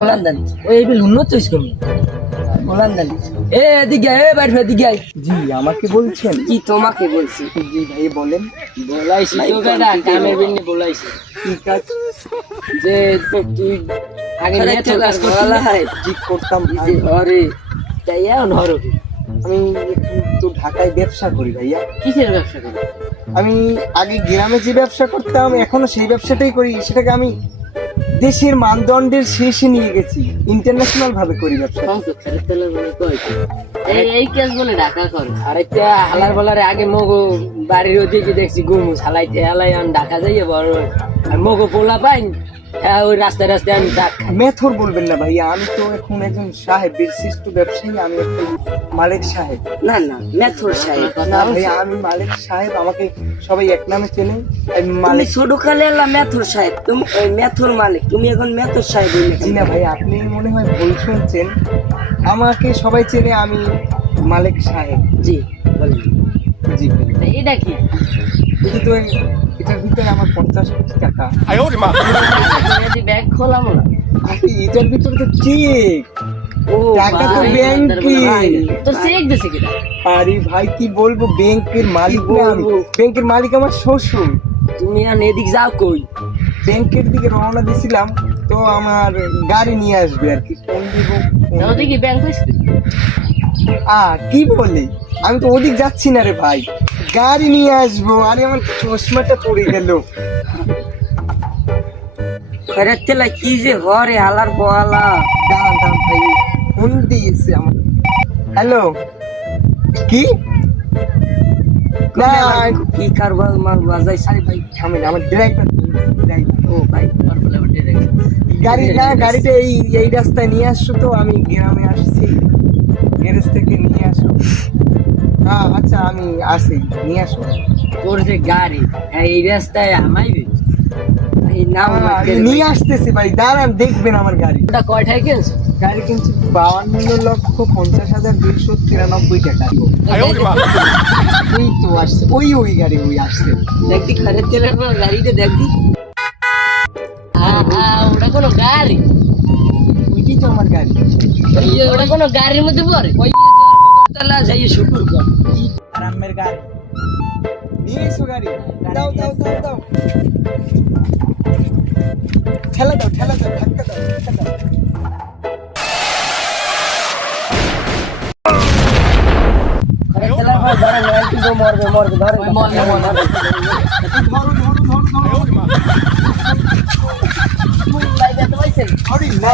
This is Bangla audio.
Holandan. ওই বিল উন্নত হইছে Holandan. এদিকে বাইরে এদিকে আয়। জি আমাকে বলছেন? কি তোমাকে বলছি? জি ভাই বলেন। বলাইছি তো গাদা কামের বিন্নি বলাইছি। কি কাজ? যে তো তুই আগে নেট কাজ করলা হয় জি করতাম যে আরে তাইয়া নরো আমি তো ঢাকায় ব্যবসা করি ভাইয়া। কিসের ব্যবসা করো? আমি আগে গ্রামে যে ব্যবসা করতাম এখনো সেই ব্যবসাটাই করি, সেটাকে আমি দেশের মানদণ্ডের শেষে নিয়ে গেছি, ইন্টারন্যাশনাল ভাবে করি ব্যবসা। এই কেস বলে ঢাকা কর আর একটা হালার বলারে আগে মগো বাড়ির ওদিকে দেখছি গুমু ছালাইতে হালাই আন ঢাকা যাইয়ে বড় আর মগো পোলা পাইন ওই রাস্তায় রাস্তায় আমি ডাক খাই। মেথর বলবেন না ভাইয়া, আমি তো এখন একজন সাহেব, বিশিষ্ট ব্যবসায়ী, আমি একটা মালিক সাহেব। না না মেথর সাহেব না ভাইয়া আমি মালিক সাহেব, আমাকে সবাই এক নামে চেনে। আমি তুমি মালিক। ছোট কালে এলা মেথর সাহেব, তুমি ওই মেথর মালিক, তুমি এখন মেথর সাহেব হইলে জি না ভাই, আপনি মনে হয় ভুল শুনছেন, আমাকে সবাই চেনে আমি মালিক সাহেব। জি বলেন। জি ভাই এটা কি কিন্তু এটার ভিতরে আমার 50 কোটি টাকা। তুমি ব্যাগ খোলাম না আরে এটার ভিতরে তো চেক, ও টাকা তো ভাই, ব্যাংকে। তো চেক দিছে কিনা? আরে ভাই কি বলবো, ব্যাংকের মালিক না আমি, ব্যাংকের মালিক আমার শ্বশুর। তুমি আর এদিক যাও কই? ব্যাংকের দিকে রওনা দিছিলাম, তো আমার গাড়ি নিয়ে আসবে আর কি। ফোন দিব। যাও দেখি ব্যাংক হইছে। কি বলি, আমি তো ওদিক যাচ্ছি না রে ভাই, গাড়ি নিয়ে আসবো। আরে আমার চশমাটা পড়ে গেল। ফেরাতেলা কি যে হরে হালার পোয়ালা। দাঁড়ান দাঁড়ান ভাই, ফোন দিয়েছে আমার। হ্যালো, কি না কি কারবার মাল বাজাই আরে ভাই থামেন, আমার ড্রাইভার। ও ভাই আর বলে বটে রে গাড়ি না, গাড়িটা এই রাস্তায় নিয়ে আসছো, তো আমি গ্রামে আসছি, গ্যারেজ থেকে নিয়ে আসো। হ্যাঁ আচ্ছা আমি আসি, নিয়ে আসো। তোর যে গাড়ি এই রাস্তায় আমাইবে এই নাম নিয়ে আসতেছি ভাই, দাঁড়ান দেখবেন আমার গাড়ি। ওটা কয়টায় কিনছ? গাড়ি কিনছি 52,50,293 টাকা। ওই তো আসছে, ওই গাড়ি ওই আসছে। দেখি ফেরাতেলা গাড়িটা দেখি। ওটা কোনো গাড়ি? ওইটি তো আমার গাড়ি। ওটা কোনো গাড়ির মধ্যে পড়ে? ওই তালা যাই শুকুর কর আরামের গাড়ি নিয়ে এসো, গাড়ি দাও দাও দাও দাও, ঠেলা দাও ঠেলা দাও, ধাক্কা দাও ধাক্কা দাও। ফেরাতেলা ধরে নয় কিন্তু মরবে মরবে ধরে মরবে মরবে ধরো ধরো ধরো ধরো। লাইট এত পাইছেন? আরে না